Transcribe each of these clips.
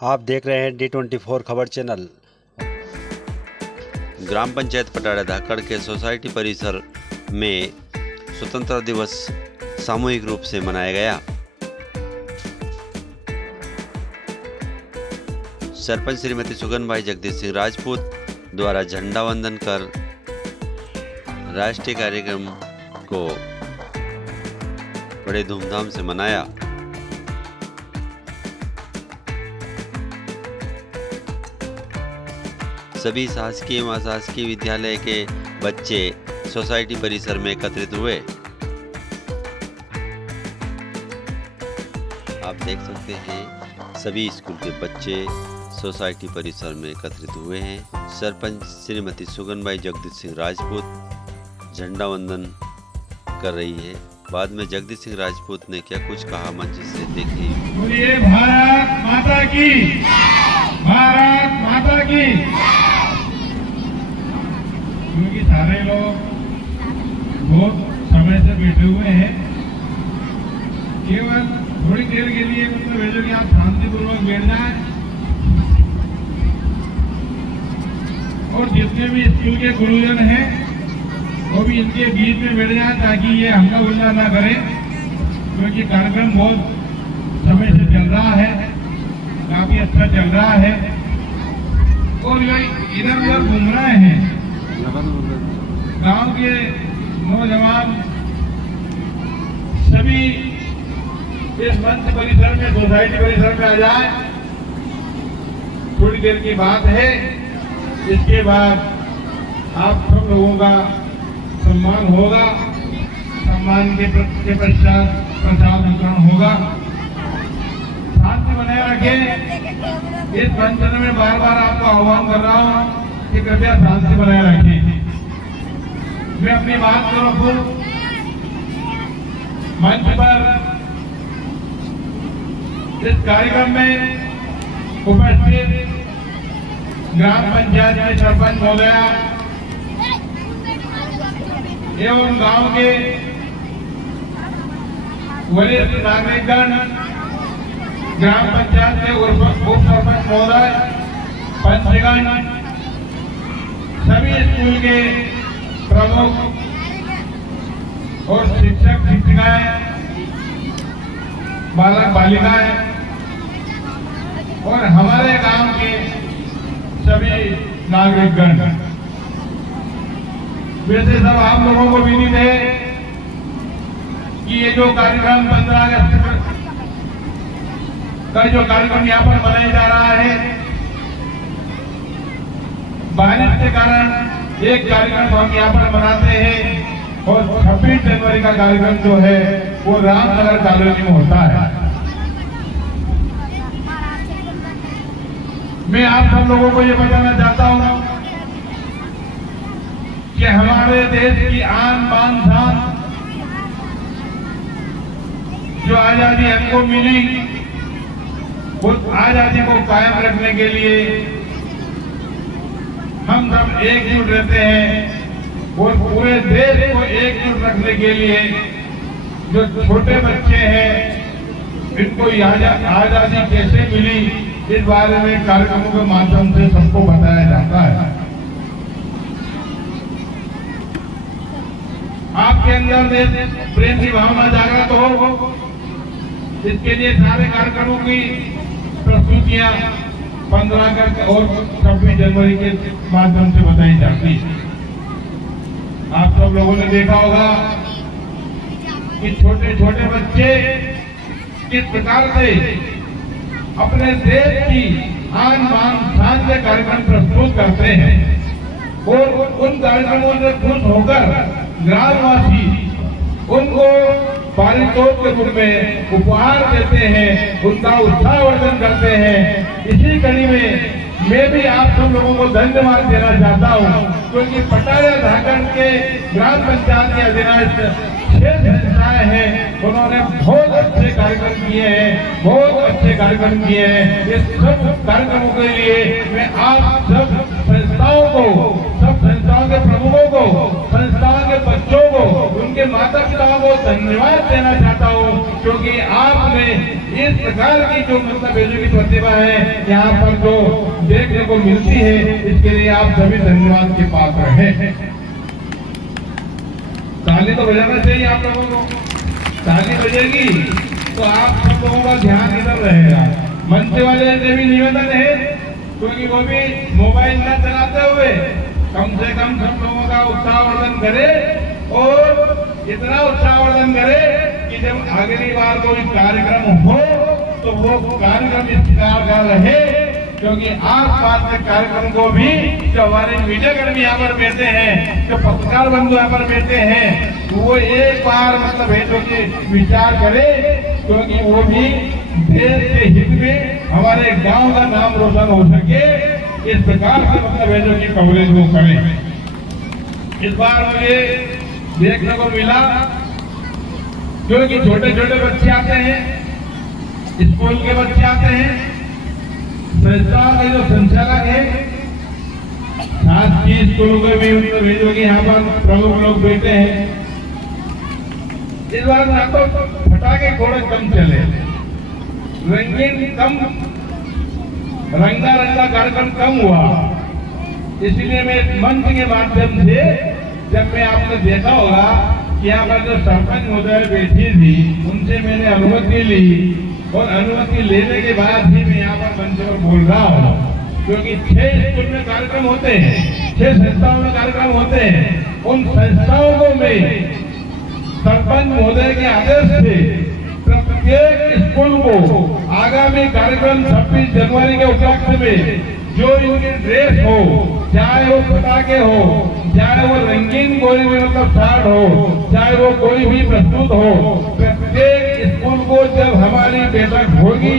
आप देख रहे हैं D24 खबर चैनल। ग्राम पंचायत पटाड़ा धाकड़ के सोसाइटी परिसर में स्वतंत्रता दिवस सामूहिक रूप से मनाया गया। सरपंच श्रीमती सुगनभाई जगदीश सिंह राजपूत द्वारा झंडा वंदन कर राष्ट्रीय कार्यक्रम को बड़े धूमधाम से मनाया। सभी शासकीय व अशासकीय विद्यालय के बच्चे सोसाइटी परिसर में एकत्रित हुए। आप देख सकते हैं सभी स्कूल के बच्चे सोसाइटी परिसर में एकत्रित हुए हैं। सरपंच श्रीमती सुगनभाई जगदीश सिंह राजपूत झंडा वंदन कर रही है। बाद में जगदीश सिंह राजपूत ने क्या कुछ कहा मंच से देखिए। बोलिए भारत माता की, भारत माता की। क्योंकि सारे लोग बहुत समय से बैठे हुए हैं, केवल थोड़ी देर के लिए मतलब भेजो कि आप शांतिपूर्वक बैठ जाएं और जितने भी स्कूल के गुरुजन हैं वो भी इनके बीच में बैठ जाएं ताकि ये हल्ला गुल्ला ना करें, क्योंकि कार्यक्रम बहुत समय से चल रहा है, काफी अच्छा चल रहा है और ये इधर उधर घूम रहे हैं। गांव के नौजवान सभी इस मंच परिसर में, सोसाइटी परिसर में आ जाए। थोड़ी देर की बात है, इसके बाद आप सब लोगों का सम्मान होगा। सम्मान के पश्चात प्रसाद वितरण होगा। शांति बनाए रखें। इस मंच में बार बार आपको आह्वान कर रहा हूं कि कृपया शांति बनाए रखें। मैं अपनी बात को रखूं मंच पर। इस कार्यक्रम में उपस्थित ग्राम पंचायत के सरपंच महोदया एवं गांव के वरिष्ठ नागरिकगण, ग्राम पंचायत के उप सरपंच महोदय, पंचगण, सभी स्कूल के प्रमुख और शिक्षक शिक्षिकाएं, बालक बालिकाएं और हमारे गांव के सभी नागरिकगण, वैसे सब आप लोगों को विनीत है कि ये जो कार्यक्रम 15 अगस्त का जो कार्यक्रम यहाँ पर मनाया जा रहा है, बारिश के कारण एक कार्यक्रम हम यहाँ पर मनाते हैं और 26 जनवरी का कार्यक्रम जो है वो रामनगर कॉलोनी में होता है। मैं आप सब लोगों को ये बताना चाहता हूँ कि हमारे देश की आन बान शान जो आजादी हमको मिली, उस आजादी को कायम रखने के लिए हम सब एकजुट रहते हैं और पूरे देश को एकजुट रखने के लिए जो छोटे बच्चे हैं इनको आजादी कैसे मिली, इस बारे में कार्यक्रमों के माध्यम से सबको बताया जाता है। आपके अंदर देश प्रेम की भावना जागृत हो, इसके लिए सारे कार्यक्रमों की प्रस्तुतियां 15 अगस्त और 26 जनवरी के माध्यम से बताई जाती है। आप सब लोगों ने देखा होगा कि छोटे छोटे बच्चे किस प्रकार से अपने देश की आन बान शान से कार्यक्रम प्रस्तुत करते हैं और उन कार्यक्रमों से खुश होकर ग्रामवासी उनको पारितोष के रूप में उपहार देते हैं, उनका उत्साहवर्धन करते हैं। इसी कड़ी में मैं भी आप सब लोगों को धन्यवाद देना चाहता हूं, क्योंकि पटाड़ा धाकड़ के ग्राम पंचायत के अधीनस्थ 6 संस्थाएं हैं, उन्होंने बहुत अच्छे कार्यक्रम किए हैं, बहुत अच्छे कार्यक्रम किए हैं। इस सब कार्यक्रमों के लिए मैं आप सब संस्थाओं को, सब संस्थाओं के प्रमुखों को, संस्थाओं के बच्चों को, उनके माता पिताओं को धन्यवाद देना चाहता हूँ, क्योंकि आपने इस प्रकार की जो मतलब की प्रतिभा है यहाँ पर जो देखने को मिलती है, इसके लिए आप सभी धन्यवाद के पात्र हैं। ताली तो बजाना चाहिए आप लोगों को। ताली बजेगी तो आप सब लोगों का ध्यान इधर रहेगा। मंच वाले से भी निवेदन है, क्योंकि वो भी मोबाइल न चलाते हुए कम से कम सब लोगों का उत्साहवर्धन करे, और इतना उत्साहवर्धन करे कि जब अगली बार कोई कार्यक्रम हो तो वो कार्यक्रम इस प्रकार का रहे, क्योंकि आस-पास के कार्यक्रम को भी जो हमारे मीडिया कर्मी यहाँ पर बैठे हैं, जो पत्रकार बंधु यहाँ पर बैठे हैं, तो वो एक बार मतलब है जो कि विचार करे, क्योंकि वो भी देश के हित में हमारे गांव का नाम रोशन हो सके, इस प्रकार से मतलब है जो कि कवरेज वो करें। इस बार मुझे देखने को मिला, क्योंकि छोटे छोटे बच्चे आते हैं, स्कूल के बच्चे आते हैं, संस्था के जो संचालक है, शासकीय स्कूलों के भी उत्तर भेजो कि यहाँ पर प्रमुख लोग बैठे हैं। इस बार ना तो फटाके थोड़े कम चले, रंगीन कम, रंगा रंगा कार्यक्रम कम हुआ, इसलिए मैं मंच के माध्यम से, जब मैं आपने देखा होगा कि यहाँ पर जो सरपंच महोदय बैठी थी, उनसे मैंने अनुमति ली, और अनुमति लेने के बाद ही मैं यहाँ पर मंच पर बोल रहा हूँ, क्योंकि 6 स्कूल में कार्यक्रम होते हैं, 6 संस्थाओं में कार्यक्रम होते हैं। उन संस्थाओं को मैं सरपंच महोदय के आदेश से प्रत्येक स्कूल को आगामी कार्यक्रम 26 जनवरी के उपलक्ष्य में जो इनकी ड्रेस हो, चाहे वो पटाखे हो, चाहे वो रंगीन कोई भी मतलब शार्ट हो, चाहे वो कोई भी प्रस्तुत हो, प्रत्येक स्कूल को जब हमारी बैठक होगी,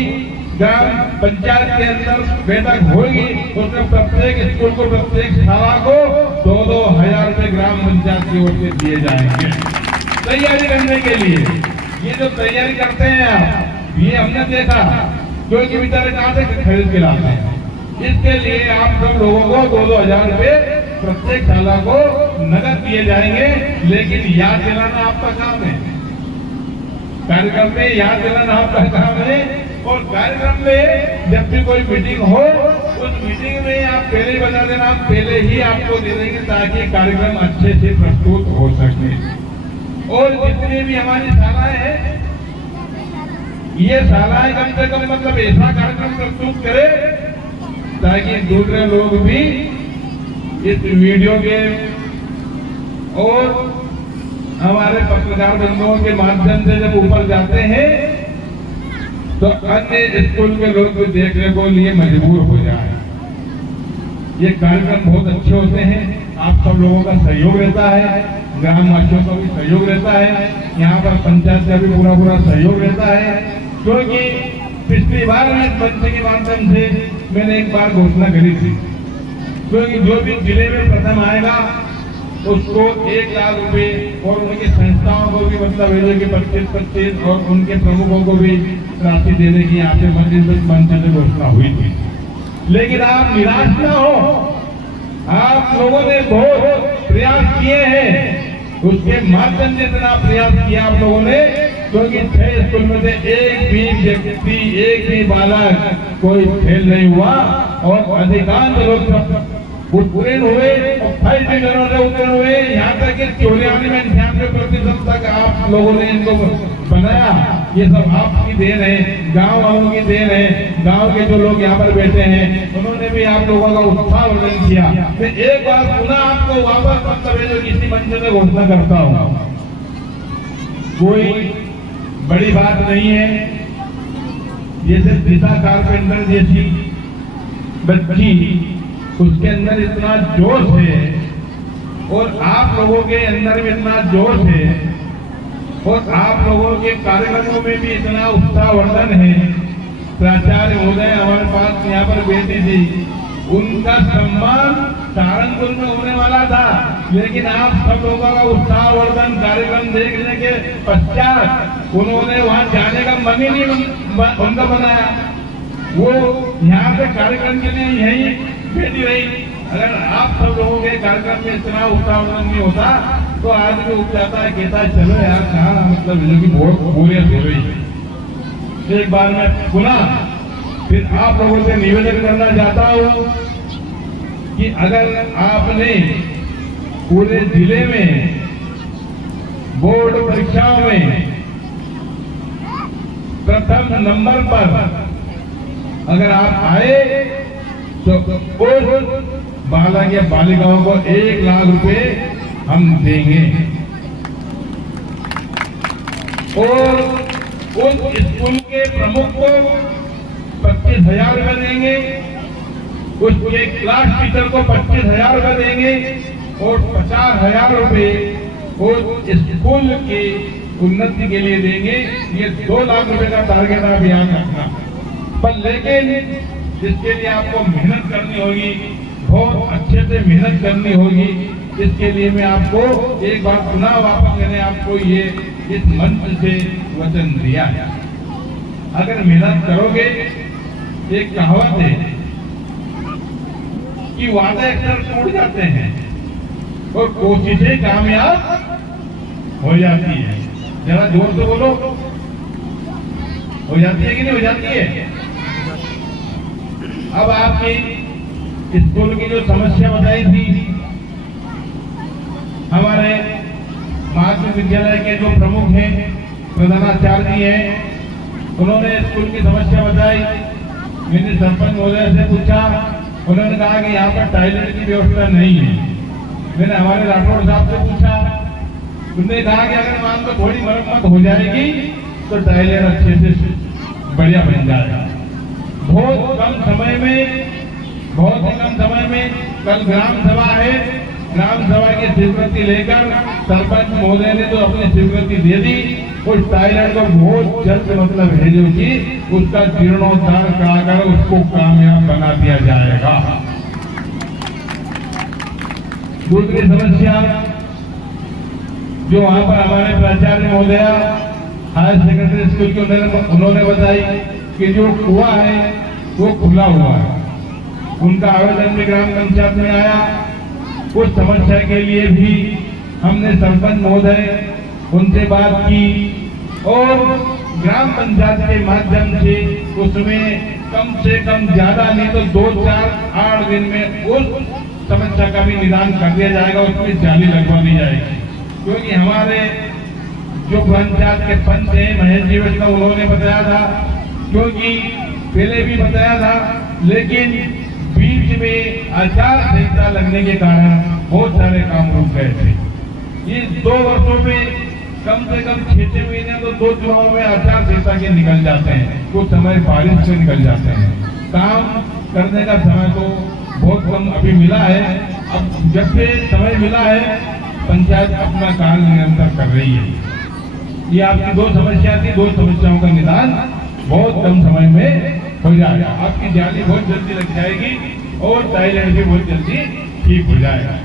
ग्राम पंचायत के अंदर बैठक होगी, उसमें प्रत्येक स्कूल को, प्रत्येक शाला को 2-2 हजार रुपए ग्राम पंचायत की ओर से दिए जाएंगे तैयारी करने के लिए। ये जो तैयारी करते हैं आप, ये हमने देखा, क्योंकि बेचारे कहाँ से खरीद के लाते हैं। इसके लिए आप सब लोगों को 2-2 हजार रुपए प्रत्येक शाला को नगद दिए जाएंगे, लेकिन याद दिलाना आपका काम है। कार्यक्रम में याद दिलाना आपका काम है, और कार्यक्रम में जब भी कोई मीटिंग हो, उस मीटिंग में आप पहले ही बता देना, आप पहले ही आपको दे देंगे, ताकि कार्यक्रम अच्छे से प्रस्तुत हो सके। और जितनी भी हमारी शालाएं हैं, ये शालाएं कम से कम मतलब ऐसा कार्यक्रम प्रस्तुत करे ताकि दूसरे लोग भी इस वीडियो के और हमारे पत्रकार बंधुओं के माध्यम से जब ऊपर जाते हैं, तो अन्य स्कूल के लोग भी देखने को लिए मजबूर हो जाए। ये कार्यक्रम बहुत अच्छे होते हैं, आप सब लोगों का सहयोग रहता है, ग्रामवासियों का भी सहयोग रहता है, यहाँ पर पंचायत का भी पूरा सहयोग रहता है, क्योंकि पिछली बार में इस मंच के माध्यम से मैंने एक बार घोषणा करी थी, क्योंकि जो भी जिले में प्रथम आएगा उसको 1 लाख रुपए, और उनकी संस्थाओं को भी मतलब है कि 25-25, और उनके प्रमुखों को भी राशि देने की यहाँ पे मंच से घोषणा हुई थी। लेकिन आप निराश न हो, आप लोगों ने बहुत प्रयास किए हैं, उसके माध्यम से इतना प्रयास किया आप लोगों ने, क्योंकि 6 स्कूल में से एक भी व्यक्ति, एक भी बालक कोई फेल नहीं हुआ, और अधिकांश लोग उत्तीर्ण हुए, और फर्स्ट डिवीजन से उत्तीर्ण हुए। यहाँ तक कि 94-98% तक आप लोगों ने इनको बनाया। ये सब आपकी देन है, गांव वालों की देन है, गांव के जो लोग यहाँ पर बैठे हैं, उन्होंने भी आप लोगों का उत्साहवर्धन किया। मैं एक बार पुनः आपको वापस मतलब जो किसी मंच में घोषणा करता हूँ, कोई बड़ी बात नहीं है। जैसे दिशा कारपेंटर जैसी बच्ची, उसके अंदर इतना जोश है, और आप लोगों के अंदर में इतना जोश है, और आप लोगों के कार्यक्रमों में भी इतना उत्साहवर्धन है। प्राचार्य महोदय हमारे पास यहाँ पर बैठी थी, उनका सम्मान सहारनपुर में होने वाला था, लेकिन आप सब लोगों का उत्साहवर्धन कार्यक्रम देखने के पश्चात उन्होंने वहां जाने का मन ही नहीं उनका बनाया। वो यहाँ पे कार्यक्रम के लिए यही बैठी रही, अगर आप सब लोगों के कार्यक्रम में इतना उत्साह नहीं होता तो आदमी उठ जाता है, कहता है चलो यार कहाँ मतलब जो कि बोरियत हो रही है। एक बार मैं पुनः फिर आप लोगों से निवेदन करना चाहता हूँ कि अगर आपने पूरे जिले में बोर्ड परीक्षाओं में प्रथम नंबर पर अगर आप आए तो उस बालक या बालिकाओं को 1 लाख रुपए हम देंगे और उस स्कूल के प्रमुख को 25,000 रुपए देंगे, उसके क्लास टीचर को 25,000 रुपए देंगे और 50,000 रुपए उस स्कूल की उन्नति के लिए देंगे। ये 2 लाख रुपए का टारगेट आप याद रखना। पर लेकिन इसके लिए आपको मेहनत करनी होगी, बहुत अच्छे से मेहनत करनी होगी। इसके लिए मैं आपको एक बार पुनः वापस मैंने आपको ये इस मंच से वचन दिया है। अगर मेहनत करोगे, एक कहावत है कि वादे अक्सर टूट जाते हैं और कोशिशें कामयाब हो जाती है। जरा जोर से बोलो, हो जाती है कि नहीं हो जाती है? अब आपकी स्कूल की जो समस्या बताई थी, हमारे माध्यमिक विद्यालय के जो प्रमुख हैं, प्रधानाचार्य जी हैं, उन्होंने स्कूल की समस्या बताई। मैंने सरपंच महोदय से पूछा, उन्होंने कहा कि यहाँ पर टॉयलेट की व्यवस्था नहीं है। मैंने हमारे राठौड़ साहब से पूछा, उन्होंने कहा कि अगर मान लो थोड़ी मरम्मत हो जाएगी तो टॉयलेट अच्छे से बढ़िया बन जाएगा। बहुत कम समय में कल ग्राम सभा है, ग्राम सभा की स्वीकृति लेकर सरपंच महोदय ने तो अपनी स्वीकृति दे दी। उस टॉयलेट को बहुत जल्द मतलब है जो कि उसका जीर्णोद्धार कराकर उसको कामयाब बना दिया जाएगा। दूसरी समस्या जो वहां पर हमारे प्राचार्य महोदय हायर सेकेंडरी स्कूल के उन्होंने बताई कि जो कुआं है वो खुला हुआ है। उनका आवेदन भी ग्राम पंचायत में आया। उस समस्या के लिए भी हमने सरपंच महोदय उनसे बात की और ग्राम पंचायत के माध्यम से उसमें कम से कम ज्यादा नहीं तो 2-4-8 दिन में उस समस्या का भी निदान कर दिया जाएगा, उसमें जाली लगवा दी जाएगी। क्योंकि हमारे जो पंचायत के पंच हैं महेश जी वैष्णव, उन्होंने बताया था, क्योंकि पहले भी बताया था, लेकिन बीच में आचार संहिता लगने के कारण बहुत सारे काम रुक गए थे। इस 2 वर्षों में कम से कम 6 महीने तो 2 चुनावों में आचार संहिता के निकल जाते हैं, कुछ समय बारिश से निकल जाते हैं। काम करने का समय तो बहुत कम अभी मिला है। अब जब से समय मिला है, पंचायत अपना कार्य निरंतर कर रही है। ये आपकी 2 समस्या थी, 2 समस्याओं का निदान बहुत कम समय में हो जाएगा। आपकी जाली बहुत जल्दी लग जाएगी और टॉयलेट भी बहुत जल्दी ठीक हो जाएगा।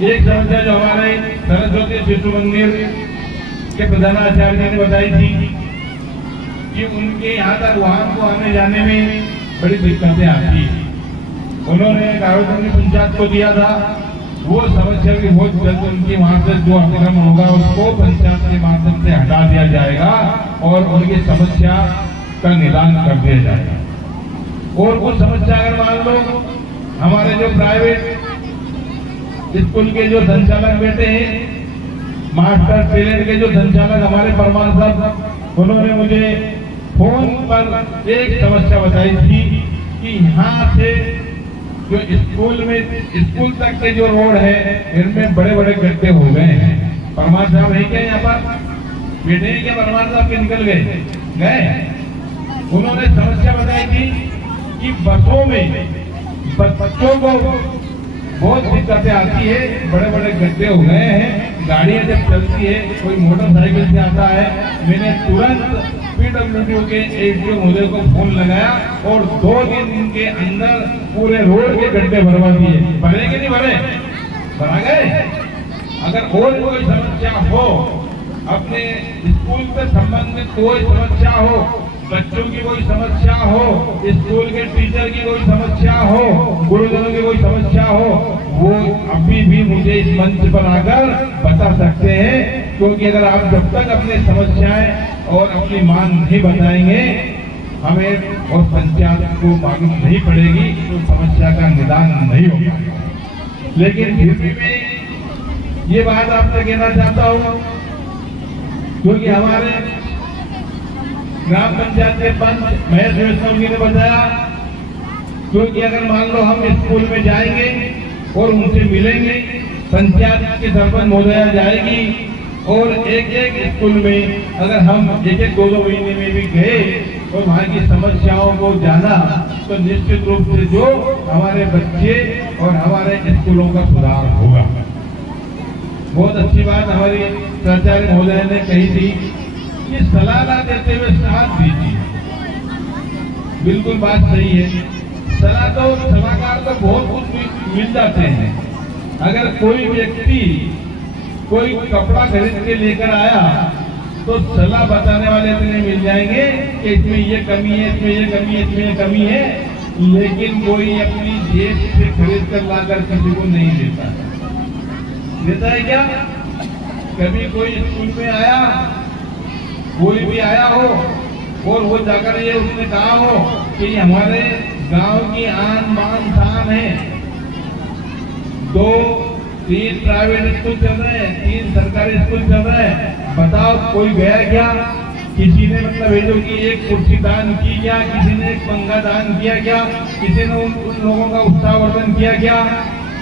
एक समस्या जो हमारे सरस्वती शिशु मंदिर के प्रधानाचार्य जी ने बताई थी कि उनके यहाँ तक वाहन को आने जाने में बड़ी दिक्कतें आती है। उन्होंने एक आवेदन पंचायत को दिया था, वो समस्या भी बहुत जल्द उनकी वहां से जो अतिक्रमण होगा उसको पंचायत के माध्यम से हटा दिया जाएगा और उनकी समस्या का निदान कर दिया जाएगा। और कुछ समस्या अगर मान लो हमारे जो प्राइवेट स्कूल के जो संचालक बैठे हैं, मास्टर टैलेंट के जो संचालक हमारे परमान साहब, उन्होंने मुझे फोन पर एक समस्या बताई थी कि यहाँ से जो स्कूल तक के जो रोड है इनमें बड़े बड़े गड्ढे हो गए हैं। परमान साहब है क्या यहाँ पर? बैठे हैं क्या परमान साहब के? निकल गए। उन्होंने समस्या बताई थी कि बसों में बच्चों को बहुत दिक्कतें आती है, बड़े बड़े गड्ढे हो गए हैं। गाड़ियां जब चलती है, कोई मोटरसाइकिल से आता है, मैंने तुरंत पीडब्ल्यूडी के एडीओ महोदय को फोन लगाया और 2 दिन के अंदर पूरे रोड के गड्ढे भरवा दिए। भरे कि नहीं भरे? भरा गए। अगर और कोई समस्या हो, अपने स्कूल से संबंधित कोई समस्या हो, बच्चों की कोई समस्या हो, स्कूल के टीचर की कोई समस्या हो, गुरुजनों की कोई समस्या हो, वो अभी भी मुझे इस मंच पर आकर बता सकते हैं। क्योंकि अगर आप जब तक अपनी समस्याएं और अपनी मांग नहीं बताएंगे, हमें और पंचायत को मालूम नहीं पड़ेगी, तो समस्या का निदान नहीं होगा। लेकिन फिर भी मैं ये बात आपसे कहना चाहता हूँ, क्योंकि हमारे ग्राम पंचायत के पंच महेश वैष्णव जी ने बताया, क्योंकि अगर मान लो हम स्कूल में जाएंगे और उनसे मिलेंगे, पंचायत की सरपंच महोदया जाएगी और एक एक स्कूल में अगर हम एक एक 2-2 महीने में भी गए और वहाँ की समस्याओं को जाना, तो निश्चित रूप से जो हमारे बच्चे और हमारे स्कूलों का सुधार होगा। बहुत अच्छी बात हमारी प्राचार्य महोदय ने कही थी कि सलाह ना देते हुए साथ दीजिए। बिल्कुल बात सही है। सलाहकार तो बहुत कुछ मिल जाते हैं। अगर कोई व्यक्ति कोई कपड़ा खरीद के लेकर आया तो सलाह बताने वाले इतने मिल जाएंगे कि इसमें ये कमी है, इसमें ये कमी है, इसमें ये कमी है, लेकिन कोई अपनी जेब से खरीद कर लाकर किसी को नहीं देता है क्या? कभी कोई स्कूल में आया, कोई भी आया हो और वो जाकर ये उसने कहा हो कि हमारे गांव की आन बान शान है, 2-3 प्राइवेट स्कूल चल रहे हैं, 3 सरकारी स्कूल चल रहे हैं, बताओ कोई गया क्या? किसी ने मतलब ये जो कि एक कुर्सी दान की क्या? किसी ने एक पंखा दान किया क्या? किसी ने उन लोगों का उत्साहवर्धन किया क्या?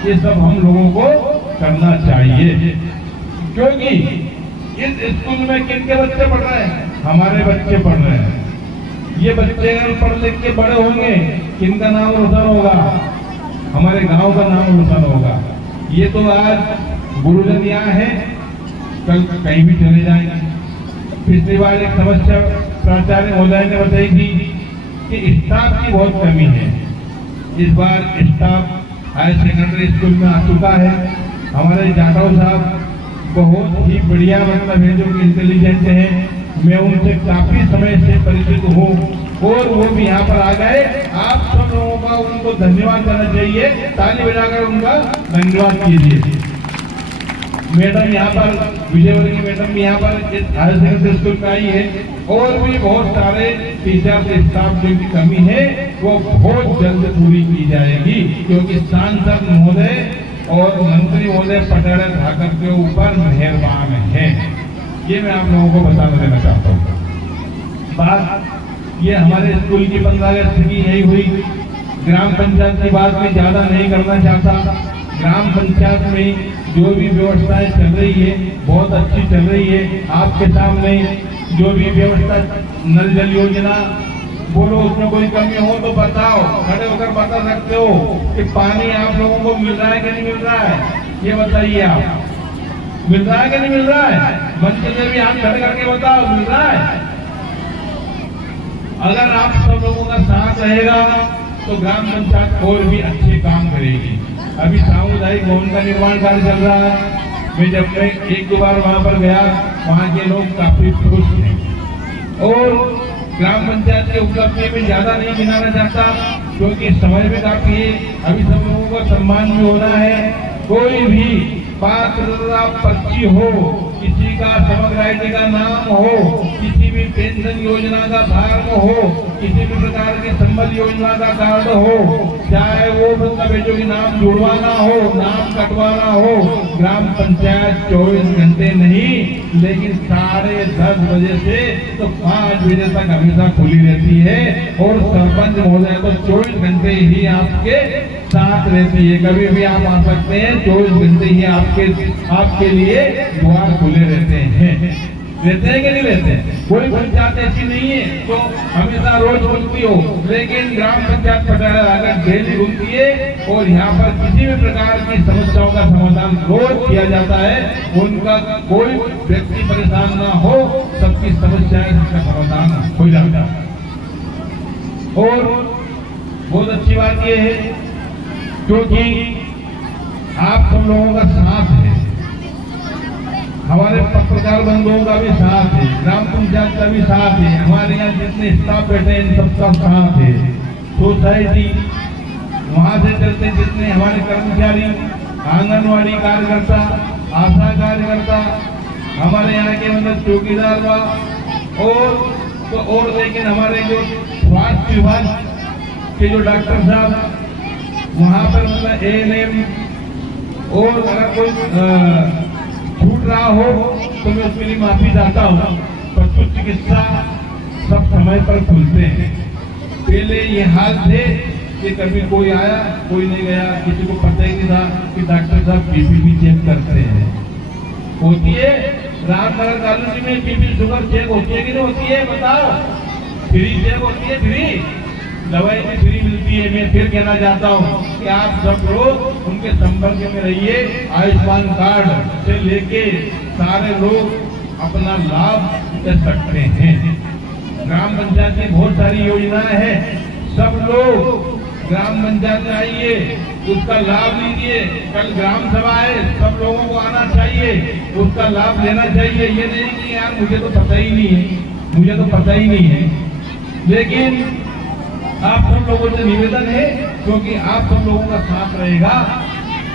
ये सब हम लोगों को करना चाहिए। क्योंकि इस स्कूल में किनके बच्चे पढ़ रहे हैं? हमारे बच्चे पढ़ रहे हैं। ये बच्चे अगर पढ़ लिख के बड़े होंगे, किनका नाम रोशन होगा? हमारे गांव का नाम रोशन होगा। ये तो आज गुरुजन यहाँ है, कल कहीं भी चले जाएंगे। पिछली बार एक समस्या प्राचार्य महोदय ने बताई थी कि स्टाफ की बहुत कमी है। इस बार स्टाफ हायर सेकेंडरी स्कूल में आ चुका है। हमारे जाटव साहब बहुत ही बढ़िया मतलब है, जो कि इंटेलिजेंट हैं। मैं उनसे काफी समय से परिचित हूँ और वो भी यहाँ पर आ गए। आप सब लोगों का उनको धन्यवाद करना चाहिए, ताली बजाकर उनका धन्यवाद कीजिए। मैडम यहाँ पर विजयवर्गीय मैडम भी यहाँ पर हायर सेकेंडरी स्कूल में आई है और भी बहुत सारे टीचर्स स्टाफ जो की कमी है वो बहुत जल्द पूरी की जाएगी, क्योंकि सांसद महोदय और मंत्री महोदय पटेल ठाकर के ऊपर मेहरबान है। ये मैं आप लोगों को बताना देना चाहता हूँ। बात ये हमारे स्कूल की 15 अगस्त की यही हुई। ग्राम पंचायत की बात में ज्यादा नहीं करना चाहता। ग्राम पंचायत में जो भी व्यवस्थाएं चल रही है बहुत अच्छी चल रही है। आपके सामने जो भी व्यवस्था, नल जल योजना, बोलो उसमें कोई कमी हो तो बताओ, खड़े होकर बता सकते हो कि पानी आप लोगों को मिल रहा है कि नहीं मिल रहा है, ये बताइए। आप मिल रहा है कि नहीं मिल रहा है? मंच से भी हाथ खड़े करके बताओ, मिल रहा है? अगर आप सब लोगों का साथ रहेगा तो ग्राम पंचायत और भी अच्छे काम करेगी। अभी सामुदायिक भवन का निर्माण कार्य चल रहा है। मैं जब मैं 1-2 बार वहां पर गया, वहां के लोग काफी खुश थे। और ग्राम पंचायत के उपलब्धि में ज्यादा नहीं गिनाना चाहता, क्योंकि समय में काफी है। अभी सब लोगों का सम्मान भी होना है। कोई भी पात्रता पर्ची हो, किसी का समग्र आईडी का नाम हो, किसी भी पेंशन योजना का फॉर्म हो, किसी भी प्रकार की संबल योजना का कार्ड हो, चाहे वो मतलब जो नाम जुड़वाना हो, नाम कटवाना हो, ग्राम पंचायत 24 घंटे नहीं लेकिन 10:30 बजे से तो 5 बजे तक हमेशा खुली रहती है। और सरपंच महोदय तो 24 घंटे ही आपके साथ रहती है। कभी भी आप आ सकते हैं, 24 घंटे ही आपके लिए द्वार खुले रहते हैं। रहते हैं कि नहीं रहते? कोई पंचायत ऐसी नहीं है तो हमेशा रोज खुलती हो, लेकिन ग्राम पंचायत पटाया अगर डेली खुलती है और यहाँ पर किसी भी प्रकार की समस्याओं का समाधान रोज किया जाता है। उनका कोई व्यक्ति परेशान ना हो, सबकी समस्याएं का समाधान हो जाता है। और बहुत अच्छी बात यह है क्योंकि आप सब लोगों का साथ है। हमारे पत्रकार बंधुओं का भी साथ है, ग्राम पंचायत का भी साथ है, हमारे यहाँ जितने स्टाफ बैठे हैं इन सबका साथ है, सोसाइटी वहां से चलते जितने हमारे कर्मचारी, आंगनवाड़ी कार्यकर्ता, आशा कार्यकर्ता, हमारे यहाँ के मतलब चौकीदार व और लेकिन हमारे जो स्वास्थ्य विभाग के जो डॉक्टर साहब वहाँ पर मतलब ANM और अगर कोई छूट रहा हो तो मैं उसके लिए माफी चाहता हूँ। पशु चिकित्सा सब समय पर खुलते हैं। पहले ये हाल थे कि कभी कोई आया कोई नहीं गया, किसी को पता ही नहीं था कि डॉक्टर साहब BP भी चेक करते हैं। होती है रामनगर कॉलोनी में BP शुगर चेक होती है कि नहीं होती है बताओ? फ्री चेक होती है, फ्री दवाई भी फ्री मिलती है। मैं फिर कहना चाहता हूँ कि आप सब लोग उनके संपर्क में रहिए। आयुष्मान कार्ड से लेके सारे लोग अपना लाभ ले सकते हैं। ग्राम पंचायत की बहुत सारी योजनाएं हैं, सब लोग ग्राम पंचायत में आइए, उसका लाभ लीजिए। कल ग्राम सभा है, सब लोगों को आना चाहिए, उसका लाभ लेना चाहिए। ये नहीं कि यार मुझे तो पता ही नहीं है, मुझे तो पता ही नहीं है। लेकिन आप सब लोगों से निवेदन है, क्योंकि आप सब लोगों का साथ रहेगा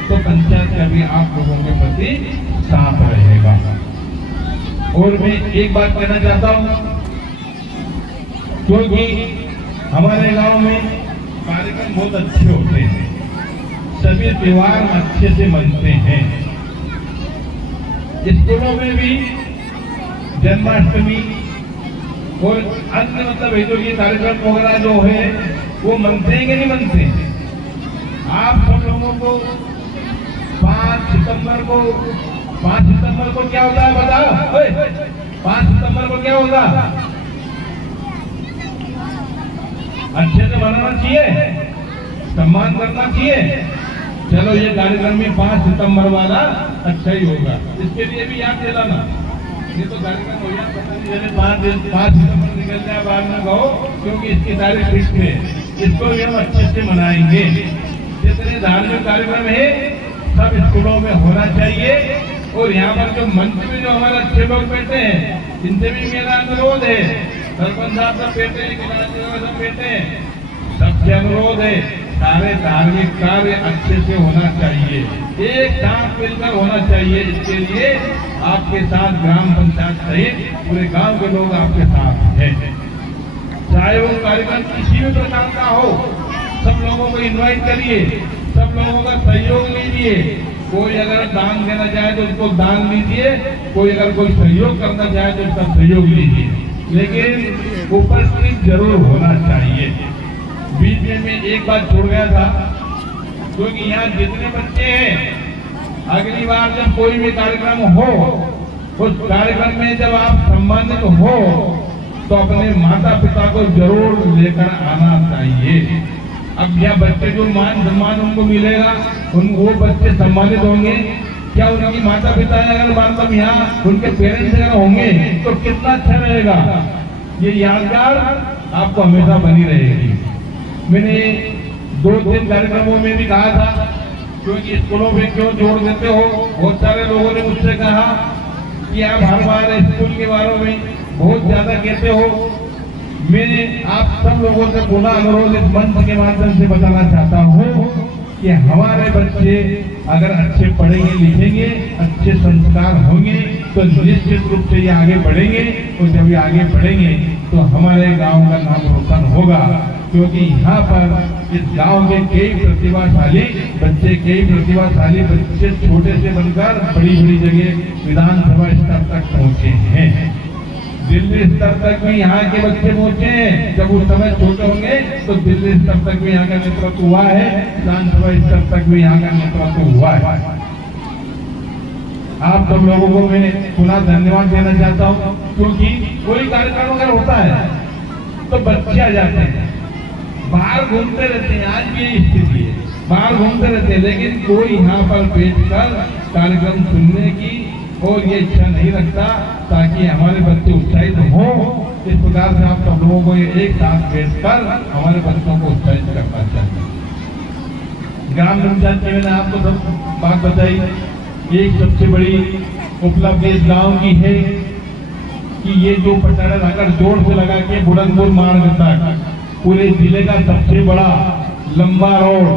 तो पंचायत का भी आप लोगों के प्रति साथ रहेगा। और मैं एक बात कहना चाहता हूँ, क्योंकि हमारे गांव में कार्यक्रम बहुत अच्छे होते हैं, सभी त्योहार अच्छे से मनते हैं। स्कूलों में भी जन्माष्टमी और अन्य मतलब जो ये कार्यक्रम वगैरह जो है वो मनते हैं कि नहीं मनते? आप सब लोगों को 5 सितंबर को क्या होता है बताओ? 5 सितंबर को क्या होगा? अच्छे से मनाना चाहिए, सम्मान करना चाहिए। चलो ये कार्यक्रम में 5 सितंबर वाला अच्छा ही होगा, इसके लिए भी याद दिलाना। ये तो कार्यक्रम हो गया, पता नहीं चले 5 सितंबर निकल जाए बाद में कहो, क्योंकि इसकी तारीख फिक्स है। इसको भी हम अच्छे से मनाएंगे। जितने धार्मिक कार्यक्रम है सब स्कूलों में होना चाहिए। और यहाँ पर जो मंच में जो हमारे अच्छे लोग बैठे हैं, इनसे भी मेरा अनुरोध है, सरपंच साहब सब बैठे हैं, सब बैठे हैं, सबसे अनुरोध है सारे धार्मिक कार्य अच्छे से होना चाहिए, एक साथ मिलकर होना चाहिए। इसके लिए आपके साथ ग्राम पंचायत सहित पूरे गांव के लोग आपके साथ हैं। चाहे वो कार्यक्रम किसी भी प्रकार का हो, सब लोगों को इनवाइट करिए, सब लोगों का सहयोग लीजिए। कोई अगर दान देना चाहे तो उसको दान लीजिए, कोई अगर कोई सहयोग करना चाहे तो उसका सहयोग लीजिए, लेकिन उपस्थित जरूर होना चाहिए। बीच में एक बात छोड़ गया था, क्योंकि यहाँ जितने बच्चे हैं, अगली बार जब कोई भी कार्यक्रम हो, उस कार्यक्रम में जब आप सम्मानित हो तो अपने माता पिता को जरूर लेकर आना चाहिए। अब यह बच्चे जो मान सम्मान उनको मिलेगा, वो बच्चे सम्मानित होंगे, क्या उनकी माता पिता अगर मतलब यहाँ उनके पेरेंट्स अगर होंगे तो कितना अच्छा रहेगा। ये यादगार आपको हमेशा बनी रहेगी। मैंने 2-3 कार्यक्रमों में भी कहा था, क्योंकि स्कूलों में क्यों जोड़ देते हो, बहुत सारे लोगों ने मुझसे कहा कि आप हर बार स्कूल के बारे में बहुत ज्यादा कहते हो। मैंने आप सब लोगों से पुनः अनुरोध इस मंच के माध्यम से बताना चाहता हूँ कि हमारे बच्चे अगर अच्छे पढ़ेंगे लिखेंगे, अच्छे संस्कार होंगे तो निश्चित रूप से ये आगे बढ़ेंगे। और जब ये आगे बढ़ेंगे तो हमारे गांव का नाम रोशन होगा, क्योंकि यहाँ पर इस गांव के कई प्रतिभाशाली बच्चे छोटे से बनकर बड़ी बड़ी जगह विधानसभा स्तर तक पहुँचे हैं, दिल्ली स्तर तक भी यहाँ के बच्चे पहुँचे हैं। जब उस समय छोटे होंगे तो दिल्ली स्तर तक भी यहाँ का नेतृत्व हुआ है, विधानसभा स्तर तक भी यहाँ का नेतृत्व हुआ है। आप सब लोगों को मैं पुनः धन्यवाद देना चाहता हूँ, क्योंकि कोई कार्यक्रम अगर होता है तो बच्चे आ जाते हैं, बाहर घूमते रहते हैं। आज भी यही स्थिति है, बाहर घूमते रहते हैं, लेकिन कोई यहाँ पर बैठकर कार्यक्रम सुनने की और ये इच्छा नहीं रखता ताकि हमारे बच्चे उत्साहित हों। इस प्रकार से आप सब लोगों को एक साथ बैठकर हमारे बच्चों को उत्साहित करना चाहिए। ग्राम पंचायत में मैंने आपको सब बात बताई एक सबसे बड़ी उपलब्धि इस गांव की है कि ये जो पटारा धाकड़ जोड़ से लगा के बुरनपुर मार्ग तक पूरे जिले का सबसे बड़ा लंबा रोड,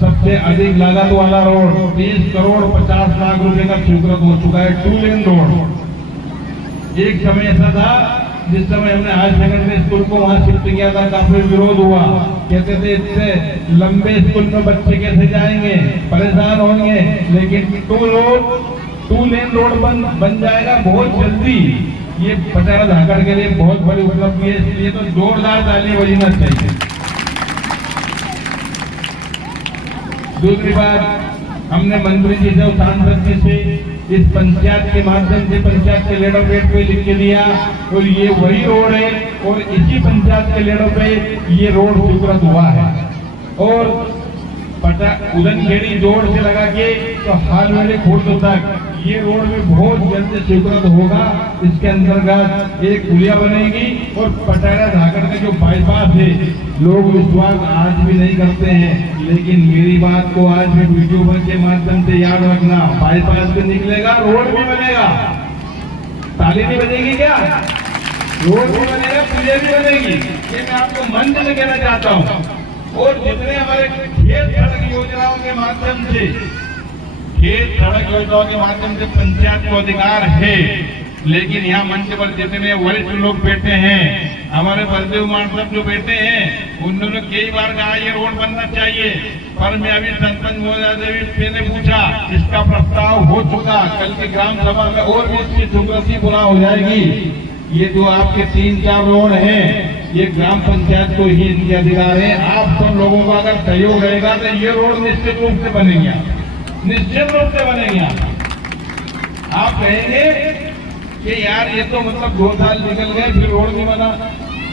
सबसे अधिक लागत वाला रोड, 30 करोड़ 50 लाख रुपए का स्वीकृत हो चुका है, 2 लेन रोड। एक समय ऐसा था जिस समय हमने हायर सेकेंडरी स्कूल को वहां शिफ्ट किया था, काफी विरोध हुआ, कहते थे इससे लंबे स्कूल में बच्चे कैसे जाएंगे, परेशान होंगे, लेकिन 2 लेन रोड बन जाएगा बहुत जल्दी। ये पटारा धाकड़ के लिए बहुत बड़ी उपलब्धि है, इसलिए तो जोरदार ताली बजना चाहिए। दूसरी बात, हमने मंत्री जी से, सांसद जी से इस पंचायत के माध्यम से पंचायत के लेटर पेड पे लिख के दिया, और ये वही रोड है और इसी पंचायत के लेटर पे ये रोड स्वीकृत हुआ है। और उदनखेड़ी जोड़ से लगा के तो हाल वाले खुर्द तक ये रोड भी बहुत जल्द स्वीकृत होगा। इसके अंतर्गत एक पुलिया बनेगी और पटारा धाकड़ का जो बाईपास है, लोग विश्वास आज भी नहीं करते हैं, लेकिन मेरी बात को आज भी वीडियो के माध्यम से याद रखना, बाईपास भी निकलेगा, रोड भी बनेगा। ताली नहीं बजेगी क्या? रोड भी बनेगा, पुलिया भी बनेगी। ये मैं आपको मंच में कहना चाहता हूँ। और जितने हमारे खेत सड़क योजनाओं के माध्यम से, खेत सड़क योजनाओं के माध्यम से पंचायत को अधिकार है, लेकिन यहाँ मंच पर जितने वरिष्ठ लोग बैठे हैं, हमारे बलदेव मान साहब जो बैठे हैं, उन्होंने कई बार कहा ये रोड बनना चाहिए, पर मैं अभी सरपंच महोदय से ने पूछा, इसका प्रस्ताव हो चुका, कल की ग्राम सभा में और भी इसकी स्वीकृति पूरा हो जाएगी। ये जो आपके 3-4 रोड हैं, ये ग्राम पंचायत को ही इनके अधिकार है। आप सब लोगों का अगर सहयोग रहेगा तो ये रोड निश्चित रूप से बनेंगे, निश्चित रूप से बनेंगे। आप कहेंगे कि यार ये तो मतलब 2 साल निकल गए फिर रोड नहीं बना,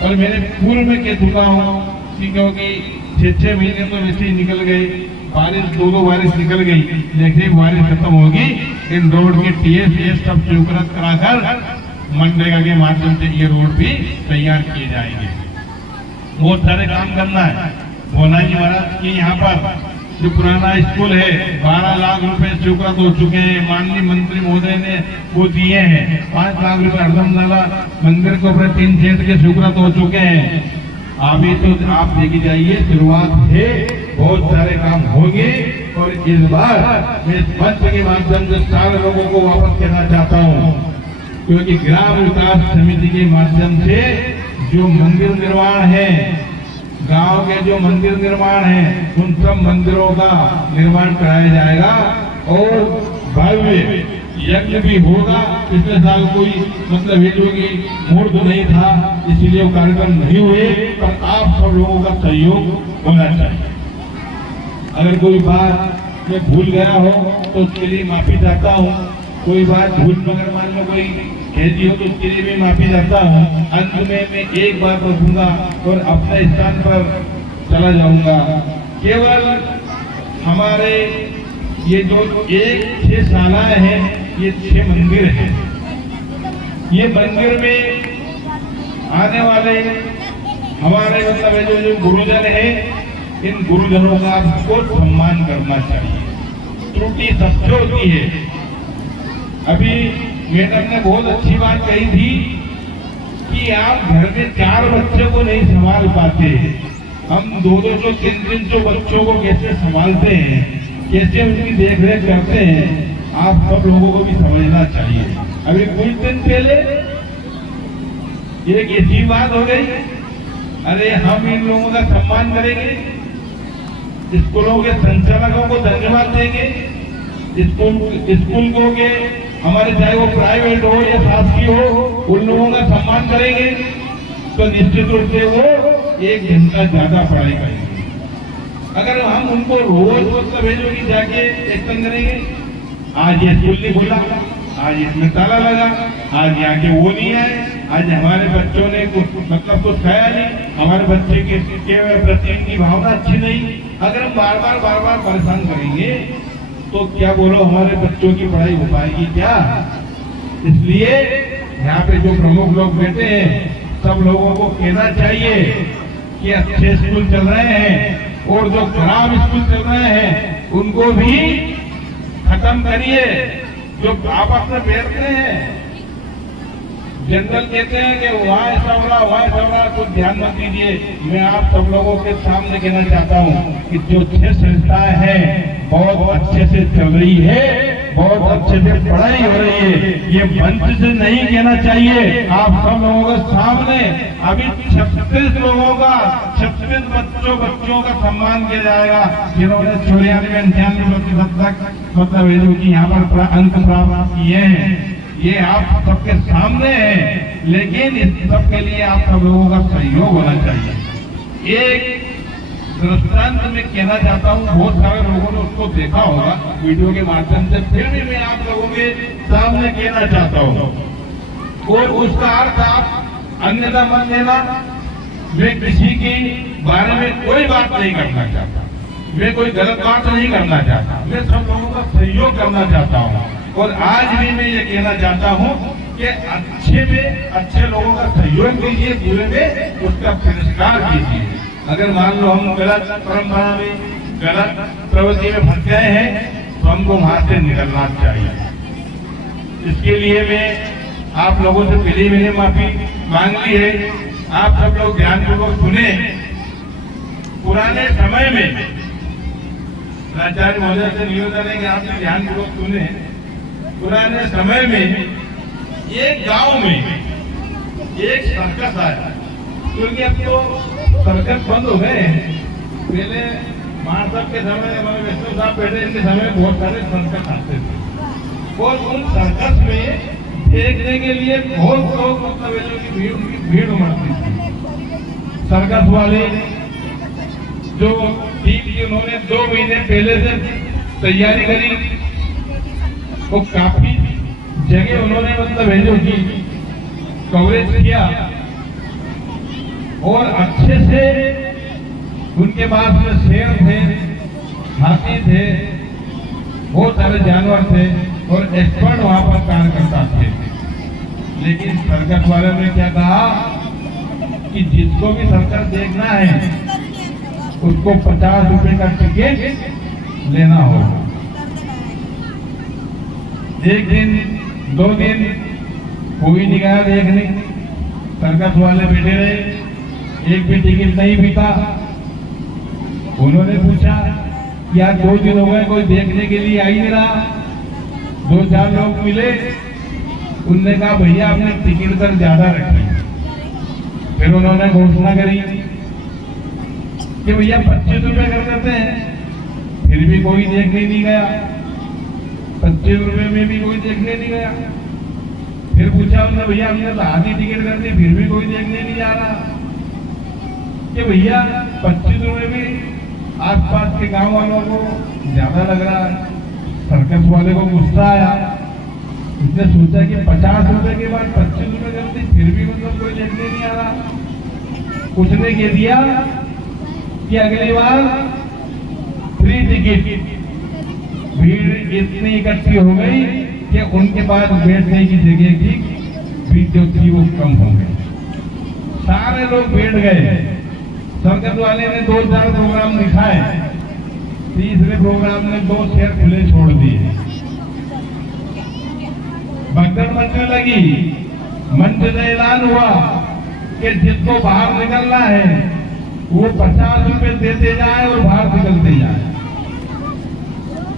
और मैंने पूर्व में कह चुका हूँ कि क्योंकि 6-6 महीने तो वैसे ही निकल गए, बारिश 2 बारिश निकल गई, लेकिन बारिश खत्म होगी, इन रोड के TS सब स्वीकृत कराकर मनरेगा के माध्यम से ये रोड भी तैयार किए जाएंगे। बहुत सारे काम करना है। भोला जी महाराज के यहाँ पर जो पुराना स्कूल है, 12 लाख रुपए स्वीकृत हो चुके हैं, माननीय मंत्री महोदय ने वो दिए हैं। 5 लाख रुपए हरदमनाला मंदिर के ऊपर 3 क्षेत्र के स्वीकृत हो चुके हैं। अभी तो आप देखी जाइए, शुरुआत है, बहुत सारे काम होंगे। और इस बार मैं इस मंच के माध्यम से सारे लोगों को वापस कहना चाहता हूँ, क्योंकि ग्राम विकास समिति के माध्यम से जो मंदिर निर्माण है, गांव के जो मंदिर निर्माण है, उन सब मंदिरों का निर्माण कराया जाएगा और भव्य यज्ञ भी होगा। पिछले साल कोई मतलब ये जो कि मुहूर्त नहीं था, इसीलिए वो कार्यक्रम नहीं हुए, पर आप सब लोगों का सहयोग होना चाहिए। अगर कोई बात मैं भूल गया हो तो उसके लिए माफी चाहता हूँ। कोई बात भूल मगर मान लो कोई कह दी हो तो उसके लिए भी माफी चाहता हूँ। अंत में मैं एक बात रखूंगा और अपने स्थान पर चला जाऊंगा। केवल हमारे ये जो 6 शालाएं हैं, ये 6 मंदिर हैं। ये मंदिर में आने वाले हमारे मतलब जो गुरुजन हैं, इन गुरुजनों का आपको सम्मान करना चाहिए। त्रुटि सबसे होती है। अभी मैडम ने बहुत अच्छी बात कही थी कि आप घर में 4 बच्चों को नहीं संभाल पाते, हम 200 300 बच्चों को कैसे संभालते हैं, कैसे उनकी देखरेख करते हैं, आप सब लोगों को भी समझना चाहिए। अभी कुछ दिन पहले एक ऐसी बात हो गई, अरे हम इन लोगों का सम्मान करेंगे, स्कूलों के संचालकों को धन्यवाद देंगे, स्कूल को के हमारे चाहे वो प्राइवेट हो या शासकीय हो, उन लोगों का सम्मान करेंगे तो निश्चित रूप से वो 1 घंटा ज्यादा पढ़ाई करेंगे। अगर हम उनको रोज भेजोगे जाके एक्शन करेंगे, आज ये स्कूल नहीं खुला, आज इसमें ताला लगा, आज यहाँ के वो नहीं आए, आज हमारे बच्चों ने मतलब कुछ खाया नहीं, हमारे बच्चे के प्रति इनकी भावना अच्छी नहीं। अगर हम बार बार परेशान करेंगे तो क्या बोलो हमारे बच्चों की पढ़ाई हो पाएगी क्या? इसलिए यहाँ पे जो प्रमुख लोग बैठे हैं, सब लोगों को कहना चाहिए कि अच्छे स्कूल चल रहे हैं और जो खराब स्कूल चल रहे हैं उनको भी खत्म करिए। जो आपस में बैठते हैं, जनरल कहते हैं कि वहाँ ऐसा हो रहा, कुछ ध्यान मत दीजिए। मैं आप सब लोगों के सामने कहना चाहता हूँ कि जो 6 संस्थाएं हैं बहुत अच्छे से चल रही है, बहुत अच्छे से पढ़ाई हो रही है। ये मंच से नहीं कहना चाहिए, आप सब लोगों के सामने अभी 36 लोगों का, 36 बच्चों का सम्मान किया जाएगा जिन्होंने 94-98% तक मतलब है जो कि यहाँ पर अंक प्राप्त किए हैं। ये आप सबके सामने है, लेकिन इस सब के लिए आप सब लोगों का सहयोग होना चाहिए। एक दृष्टांत में कहना चाहता हूँ, बहुत सारे लोगों ने उसको देखा होगा वीडियो के माध्यम से, फिर भी मैं आप लोगों के सामने कहना चाहता हूँ और उसका अर्थ आप अन्यथा मत लेना। मैं किसी के बारे में कोई बात नहीं करना चाहता, मैं कोई गलत बात नहीं करना चाहता, मैं सब लोगों का सहयोग करना चाहता हूँ। और आज भी मैं ये कहना चाहता हूँ कि अच्छे लोगों का सहयोग कीजिए, पूरे में उसका पुरस्कार कीजिए। अगर मान लो हम गलत परंपरा में, गलत प्रवृत्ति में फंस गए हैं तो हमको वहां से निकलना चाहिए। इसके लिए मैं आप लोगों से पहले मैंने माफी मांग ली है। आप सब लोग ध्यानपूर्वक सुने। पुराने समय में आचार्य महोदय से निवेदन है कि आप ध्यानपूर्वक सुने। पुराने समय में एक गांव में एक सर्कस आया, क्योंकि अब तो सर्कस बंद हो गए हैं। पहले मार साहब के समय, हमारे वैष्णव साहब बैठे इनके समय बहुत सारे सर्कस आते थे और उन सर्कस में देखने के लिए बहुत लोग मतलब की भीड़ उमड़ती थी। सर्कस वाले जो टीम थी उन्होंने 2 महीने पहले से तैयारी करी, वो काफी जगह उन्होंने मतलब है जो कि कवरेज किया और अच्छे से उनके पास में शेर थे, हाथी थे, बहुत सारे जानवर थे और एक्सपर्ट वहां पर कार्यकर्ता थे। लेकिन सर्कस वाले ने क्या कहा कि जिसको भी सर्कस देखना है उसको 50 रुपए का टिकट लेना होगा। 1 दिन 2 दिन कोई नहीं गया देखने, सर्कस वाले बैठे रहे, एक भी टिकट नहीं बिका। उन्होंने पूछा कि आज 2 दिन हो गए कोई देखने के लिए आ ही नहीं रहा। 2-4 लोग मिले, उनने कहा भैया आपने टिकट कर ज्यादा रखी। फिर उन्होंने घोषणा करी कि भैया 25 रुपए कर देते हैं, फिर भी कोई देखने नहीं गया। 25 रुपए में भी कोई देखने नहीं गया। फिर पूछा उन्होंने भैया हमने तो आधी टिकट कर दी, फिर भी कोई देखने नहीं जा रहा। कि भैया 25 रुपए भी आसपास के गांव वालों को ज्यादा लग रहा है। सर्कस वाले को गुस्सा आया, उसने सोचा कि 50 रुपए के बाद 25 रुपए कर दी, फिर भी मतलब कोई देखने नहीं आ रहा। उसने कह दिया कि अगली बार फ्री टिकट। भीड़ इतनी इकट्ठी हो गई कि उनके पास बैठने की जगह की भीड़ जो थी वो कम हो गई। सारे लोग बैठ गए। सर्कस वाले ने 2-4 प्रोग्राम दिखाए, तीसरे प्रोग्राम में 2 शेर खुले छोड़ दिए। भगदड़ मचने लगी। मंच से ऐलान हुआ कि जिसको बाहर निकलना है वो 50 रुपए देते जाए और बाहर निकलते जाए।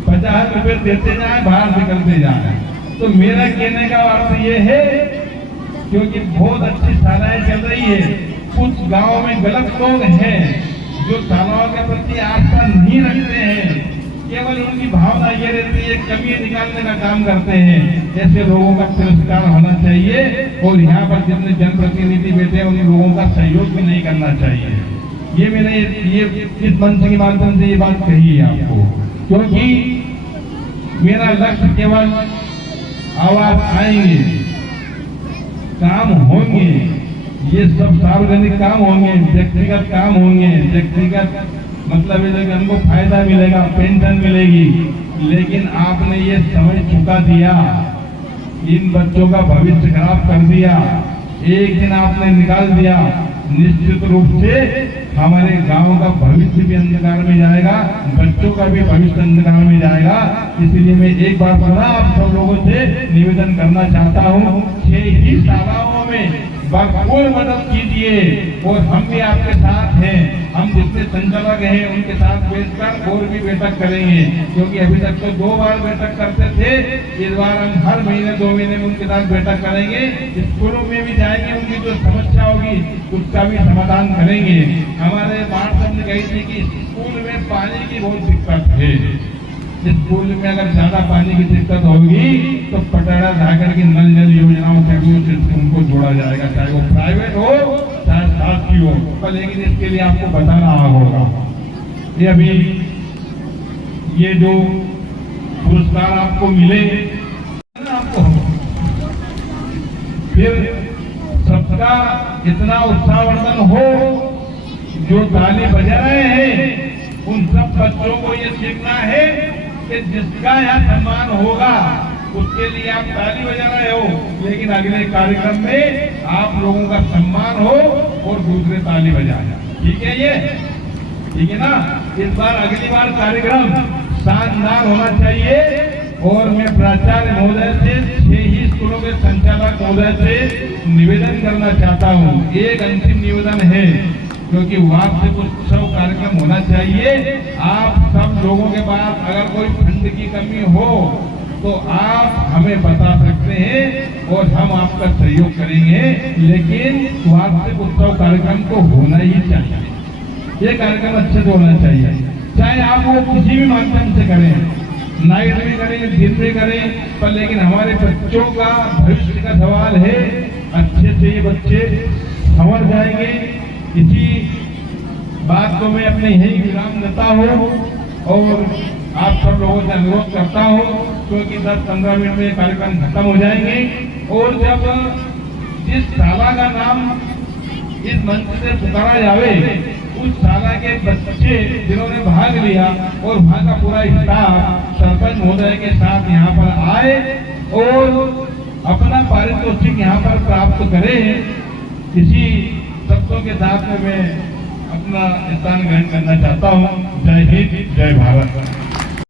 50 रुपए देते जाए, बाहर निकलते जाए। तो मेरा कहने का अर्थ ये है, क्योंकि बहुत अच्छी शालाएं चल रही है, कुछ गांव में गलत लोग हैं जो शालाओं के प्रति आस्था नहीं रखते हैं, केवल उनकी भावना ये रहती है कमी निकालने का काम करते हैं। ऐसे लोगों का तिरस्कार होना चाहिए और यहाँ पर जितने जनप्रतिनिधि बैठे हैं उन लोगों का सहयोग भी नहीं करना चाहिए। ये मैंने ये इस मंच के माध्यम से ये बात कही है आपको, क्योंकि मेरा लक्ष्य केवल आवाज आएंगे, काम होंगे, ये सब सार्वजनिक काम होंगे, व्यक्तिगत काम होंगे, व्यक्तिगत मतलब है कि हमको फायदा मिलेगा, पेंशन मिलेगी। लेकिन आपने ये समय चुका दिया, इन बच्चों का भविष्य खराब कर दिया, एक दिन आपने निकाल दिया निश्चित रूप से हमारे गांव का भविष्य भी अंधकार में जाएगा, बच्चों का भी भविष्य अंधकार में जाएगा। इसलिए मैं एक बार पुनः आप सब लोगों से निवेदन करना चाहता हूँ, 6 ही शालाओं में भरपूर मदद कीजिए और हम भी आपके साथ हैं। हम जितने संचालक हैं उनके साथ बैठकर और भी बैठक करेंगे, क्योंकि अभी तक तो 2 बार बैठक करते थे। इस बार हम हर महीने 2 महीने में उनके साथ बैठक करेंगे, स्कूलों में भी जाएंगे, उनकी जो समस्या होगी उसका भी समाधान करेंगे। हमारे बाढ़ साहब ने कही थी कि स्कूल में पानी की बहुत दिक्कत है। स्कूल में अगर ज्यादा पानी की दिक्कत होगी तो पटारा झाकर की नल जल योजनाओं से भी उनको जोड़ा जाएगा, चाहे वो प्राइवेट हो चाहे शासकीय हो। पर लेकिन इसके लिए आपको बताना होगा, ये अभी ये जो पुरस्कार आपको मिले आपको, फिर सबका इतना उत्साहवर्धन हो, जो ताली बजा रहे हैं उन सब बच्चों को ये सीखना है कि जिसका यहाँ सम्मान होगा उसके लिए आप ताली बजा रहे हो, लेकिन अगले कार्यक्रम में आप लोगों का सम्मान हो और दूसरे ताली बजाए। ठीक है, ये ठीक है ना। इस बार अगली बार कार्यक्रम शानदार होना चाहिए। और मैं प्राचार्य महोदय से, 6 ही स्कूलों के संचालक महोदय से निवेदन करना चाहता हूँ। एक अंतिम निवेदन है, क्योंकि वार्षिक उत्सव कार्यक्रम होना चाहिए। आप सब लोगों के पास अगर कोई फंड की कमी हो तो आप हमें बता सकते हैं और हम आपका सहयोग करेंगे, लेकिन वार्षिक उत्सव कार्यक्रम तो होना ही चाहिए। ये कार्यक्रम अच्छे से होना चाहिए, चाहे आप वो किसी भी माध्यम से करें, नाइट में करें, दिन में करें, पर लेकिन हमारे बच्चों का भविष्य का सवाल है। अच्छे से ये बच्चे संवर जाएंगे। इसी बात को मैं अपने यही विराम देता हूँ और आप सब लोगों से अनुरोध करता हूँ, क्योंकि 10-15 मिनट में कार्यक्रम खत्म हो जाएंगे। और जब जिस शाला का नाम इस मंच से पुकारा जावे, उस शाला के बच्चे जिन्होंने भाग लिया और वहाँ का पूरा स्टाफ सरपंच महोदय के साथ यहाँ पर आए और अपना पारितोषिक यहाँ पर प्राप्त करें, इसी शब्दों के साथ में मैं अपना स्थान ग्रहण करना चाहता हूँ। जय हिंद, जय भारत।